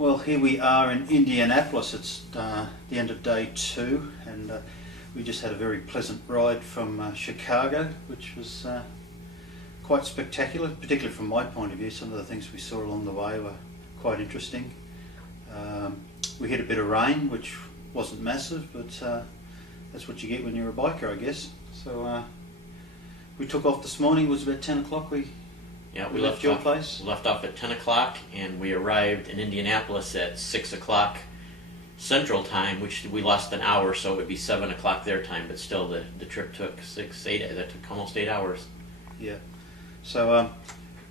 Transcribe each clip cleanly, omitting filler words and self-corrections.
Well, here we are in Indianapolis. It's the end of day 2, and we just had a very pleasant ride from Chicago, which was quite spectacular, particularly from my point of view. Some of the things we saw along the way were quite interesting. We hit a bit of rain, which wasn't massive, but that's what you get when you're a biker, I guess. So we took off this morning. It was about 10 o'clock. We left your place? We left off at 10 o'clock and we arrived in Indianapolis at 6 o'clock Central Time, which we lost an hour, so it would be 7 o'clock their time, but still the trip took that took almost 8 hours. Yeah. So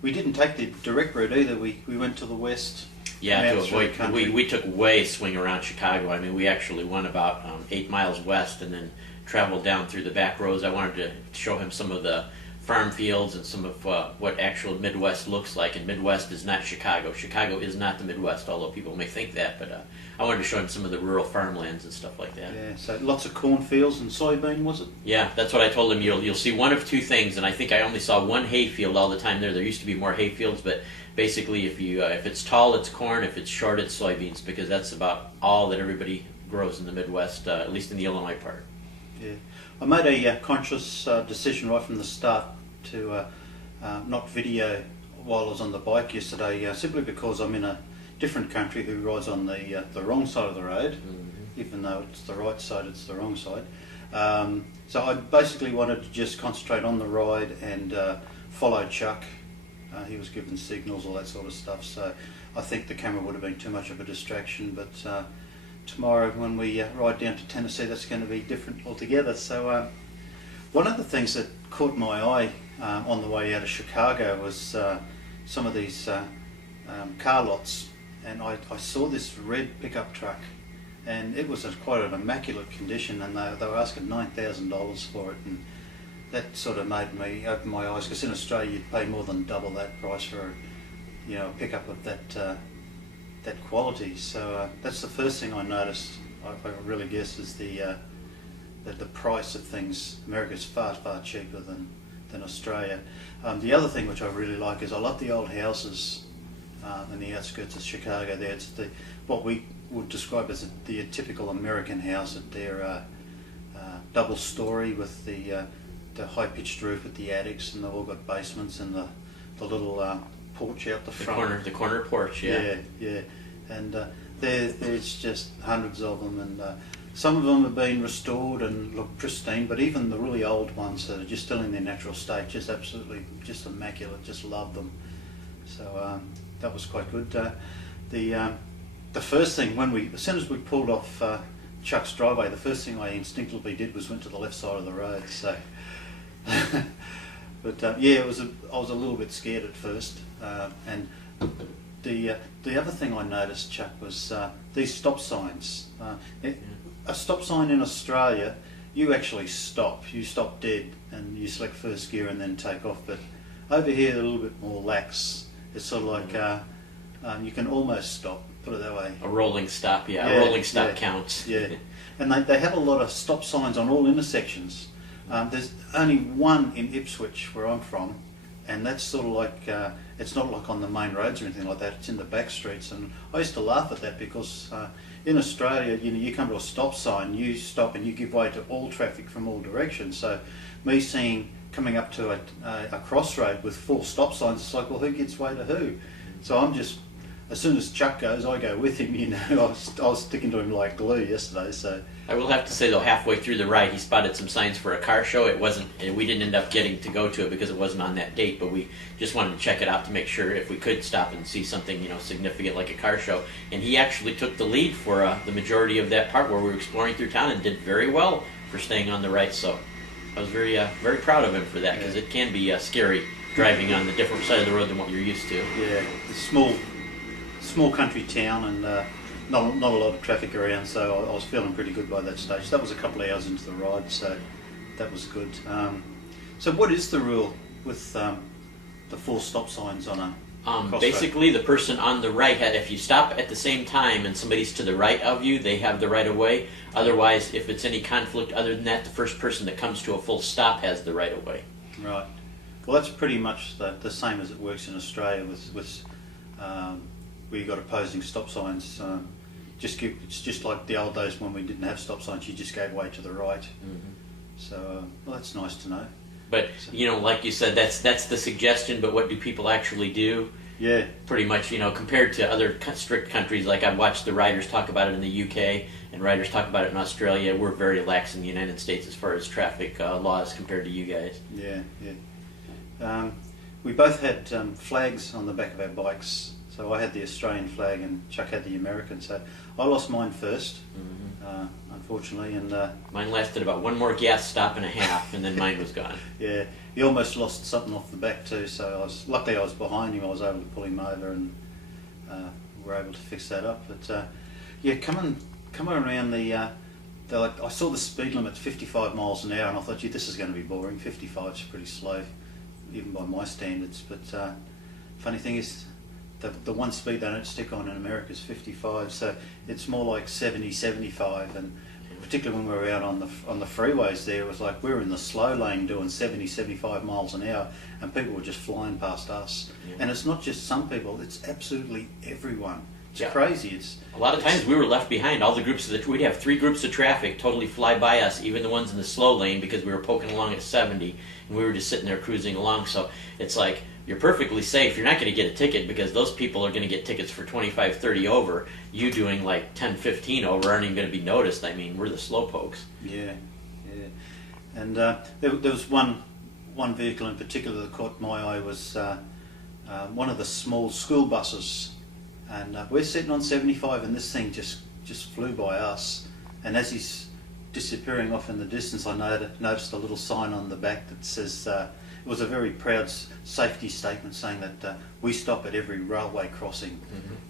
we didn't take the direct route either. We went to the west. Yeah, to avoid, we took way swing around Chicago. I mean, we actually went about 8 miles west and then traveled down through the back roads. I wanted to show him some of the farm fields and some of what actual Midwest looks like, and Midwest is not Chicago. Chicago is not the Midwest, although people may think that, but I wanted to show him some of the rural farmlands and stuff like that. Yeah, so lots of cornfields and soybean, was it? Yeah, that's what I told him. You'll see one of two things, and I think I only saw one hayfield all the time there. There used to be more hayfields, but basically if it's tall, it's corn. If it's short, it's soybeans, because that's about all that everybody grows in the Midwest, at least in the Illinois part. Yeah. I made a conscious decision right from the start to not video while I was on the bike yesterday, simply because I'm in a different country who rides on the wrong side of the road. Mm-hmm. Even though it's the right side, it's the wrong side. So I basically wanted to just concentrate on the ride and follow Chuck. He was given signals, all that sort of stuff, so I think the camera would have been too much of a distraction, but tomorrow when we ride down to Tennessee, that's going to be different altogether. So one of the things that caught my eye on the way out of Chicago was some of these car lots, and I saw this red pickup truck, and it was quite an immaculate condition, and they were asking $9,000 for it, and that sort of made me open my eyes, because in Australia you'd pay more than double that price for a pickup of that quality. So that's the first thing I noticed. I really guess is the price of things. America's far cheaper than Australia. The other thing which I really like is I love the old houses in the outskirts of Chicago. There, it's what we would describe as the typical American house. They're double story with the high-pitched roof with the attics, and they've all got basements and the little porch out the front. The corner porch, yeah. Yeah. And there's just hundreds of them, and some of them have been restored and look pristine, but even the really old ones that are just still in their natural state, just absolutely just immaculate. Just love them. So that was quite good. The first thing as soon as we pulled off Chuck's driveway, the first thing I instinctively did was went to the left side of the road. So, but yeah, I was a little bit scared at first, and the other thing I noticed, Chuck, was these stop signs. A stop sign in Australia, you actually stop. You stop dead and you select first gear and then take off. But over here, they're a little bit more lax. It's sort of like you can almost stop, put it that way. A rolling stop, a rolling stop counts. Yeah, and they have a lot of stop signs on all intersections. There's only one in Ipswich, where I'm from, and that's sort of like, it's not like on the main roads or anything like that, it's in the back streets. And I used to laugh at that because in Australia, you come to a stop sign, you stop and you give way to all traffic from all directions. So me coming up to a crossroad with 4 stop signs, it's like, well, who gets way to who? So I'm just, as soon as Chuck goes, I go with him. I was sticking to him like glue yesterday. So I will have to say, though, halfway through the ride, he spotted some signs for a car show. We didn't end up getting to go to it because it wasn't on that date, but we just wanted to check it out to make sure if we could stop and see something, significant like a car show. And he actually took the lead for the majority of that part where we were exploring through town, and did very well for staying on the right. So I was very proud of him for that, because it can be scary driving on the different side of the road than what you're used to. Yeah, it's small country town, and not a lot of traffic around, so I was feeling pretty good by that stage. That was a couple of hours into the ride, so that was good. So what is the rule with the 4 stop signs on a crossroad? Basically, the person on the right if you stop at the same time and somebody's to the right of you, they have the right of way. Otherwise, if it's any conflict other than that, the first person that comes to a full stop has the right of way. Right. Well, that's pretty much the same as it works in Australia with where you got opposing stop signs. It's just like the old days when we didn't have stop signs. You just gave way to the right. So well, that's nice to know. But you know, like you said, that's the suggestion. But what do people actually do? Yeah. Pretty much, you know, compared to other strict countries, like I've watched the riders talk about it in the UK and riders talk about it in Australia. We're very lax in the United States as far as traffic laws compared to you guys. Yeah. We both had flags on the back of our bikes. So I had the Australian flag and Chuck had the American. So I lost mine first, unfortunately. And mine lasted about one more gas stop and a half, and then mine was gone. Yeah, he almost lost something off the back too. So luckily I was behind him. I was able to pull him over, and we were able to fix that up. But yeah, coming around I saw the speed limit 55 miles an hour, and I thought, gee, this is going to be boring. 55 is pretty slow, even by my standards. But funny thing is, the one speed they don't stick on in America is 55, so it's more like 70, 75, and particularly when we were out on the freeways there, it was like we were in the slow lane doing 70, 75 miles an hour, and people were just flying past us. And it's not just some people; it's absolutely everyone. It's crazy. It's a lot of times we were left behind. All the groups we'd have 3 groups of traffic totally fly by us, even the ones in the slow lane, because we were poking along at 70, and we were just sitting there cruising along. So it's like, you're perfectly safe. You're not going to get a ticket because those people are going to get tickets for 25, 30 over. You doing like 10, 15 over aren't even going to be noticed. I mean, we're the slow pokes. Yeah. And there was one vehicle in particular that caught my eye. Was one of the small school buses, and we're sitting on 75, and this thing just flew by us. And as he's disappearing off in the distance, I noticed a little sign on the back that says. It was a very proud safety statement saying that we stop at every railway crossing.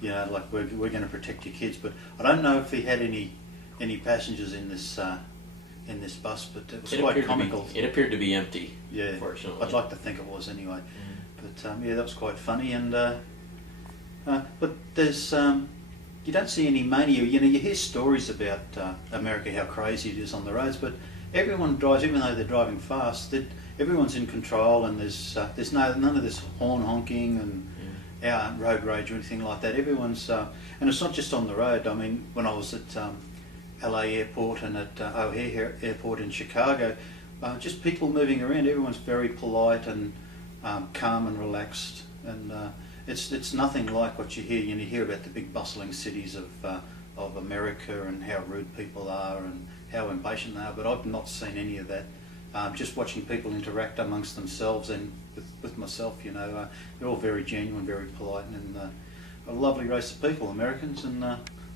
You know, like we're going to protect your kids. But I don't know if he had any passengers in this bus, but it was quite comical. It appeared to be empty. Yeah, fortunately. I'd like to think it was anyway. But yeah, that was quite funny. And but there's you don't see any mania. You know, you hear stories about America, how crazy it is on the roads, but everyone drives, even though they're driving fast. Everyone's in control, and there's none of this horn honking and road rage or anything like that. Everyone's and it's not just on the road. I mean, when I was at LA Airport and at O'Hare Airport in Chicago, just people moving around. Everyone's very polite and calm and relaxed, and it's nothing like what you hear. You hear about the big bustling cities of America and how rude people are and how impatient they are, but I've not seen any of that. Just watching people interact amongst themselves and with myself, you know, they're all very genuine, very polite, and a lovely race of people, Americans, and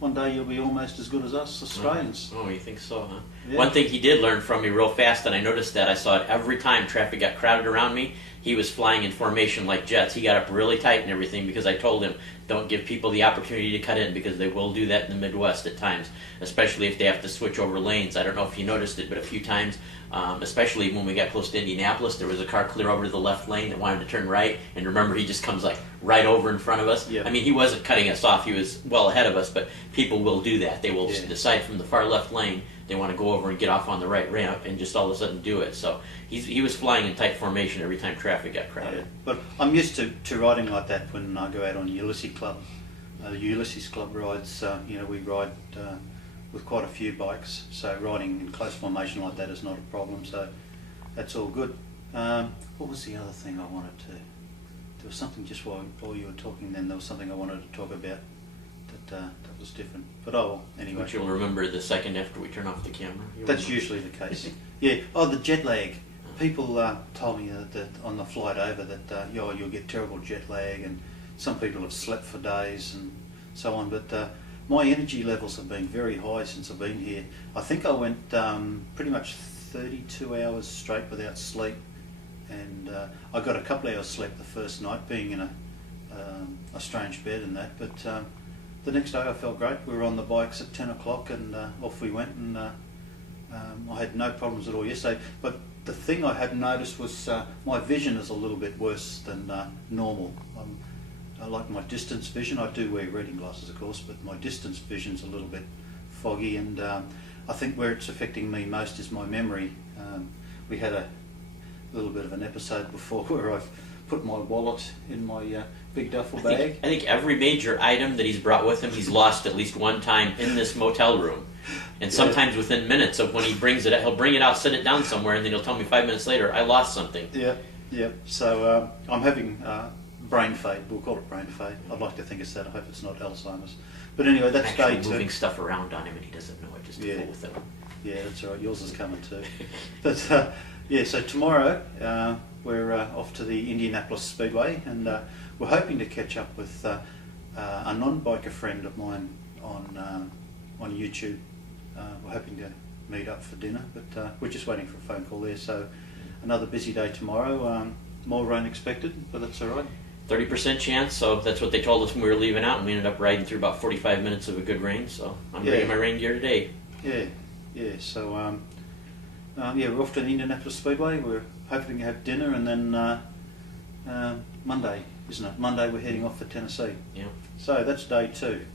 one day you'll be almost as good as us Australians. Oh, you think so, huh? Yeah. One thing he did learn from me real fast, and I noticed that I saw it every time traffic got crowded around me, he was flying in formation like jets. He got up really tight and everything because I told him, don't give people the opportunity to cut in, because they will do that in the Midwest at times, especially if they have to switch over lanes. I don't know if you noticed it, but a few times, especially when we got close to Indianapolis, there was a car clear over to the left lane that wanted to turn right, and remember, he just comes like right over in front of us. Yep. I mean, he wasn't cutting us off, he was well ahead of us, but people will do that. They will decide from the far left lane they want to go over and get off on the right ramp and just all of a sudden do it. So he was flying in tight formation every time traffic got crowded. Yeah. But I'm used to riding like that when I go out on Ulysses Club rides. You know, we ride with quite a few bikes, so riding in close formation like that is not a problem. So that's all good. What was the other thing I wanted to? There was something just while you were talking. Then there was something I wanted to talk about that was different. But anyway. Which you'll remember the second after we turn off the camera. That's usually the case. Yeah. Oh, the jet lag. People told me that on the flight over that you'll get terrible jet lag, and some people have slept for days and so on. But my energy levels have been very high since I've been here. I think I went pretty much 32 hours straight without sleep, and I got a couple of hours sleep the first night, being in a strange bed and that. But the next day I felt great. We were on the bikes at 10 o'clock and off we went, and I had no problems at all yesterday. But the thing I had noticed was my vision is a little bit worse than normal. I like my distance vision. I do wear reading glasses, of course, but my distance vision's a little bit foggy, and I think where it's affecting me most is my memory. We had a little bit of an episode before where I've put my wallet in my big duffel I bag. think every major item that he's brought with him, he's lost at least one time in this motel room. And sometimes within minutes of when he brings it out, he'll bring it out, set it down somewhere, and then he'll tell me 5 minutes later, I lost something. Yeah. So I'm having brain fade. We'll call it brain fade. I'd like to think it's that. I hope it's not Alzheimer's. But anyway, that's actually day 2. moving stuff around on him, and he doesn't know it. Just to fool with him. Yeah, that's all right. Yours is coming too. But yeah, so tomorrow we're off to the Indianapolis Speedway, and we're hoping to catch up with a non-biker friend of mine on YouTube. We're hoping to meet up for dinner, but we're just waiting for a phone call there. So another busy day tomorrow. More rain expected, but that's all right. 30% chance, so that's what they told us when we were leaving out, and we ended up riding through about 45 minutes of a good rain. So I'm bringing my rain gear today. Yeah. So we're off to the Indianapolis Speedway. We're hoping to have dinner, and then Monday, isn't it? Monday we're heading off for Tennessee. Yeah. So that's day 2.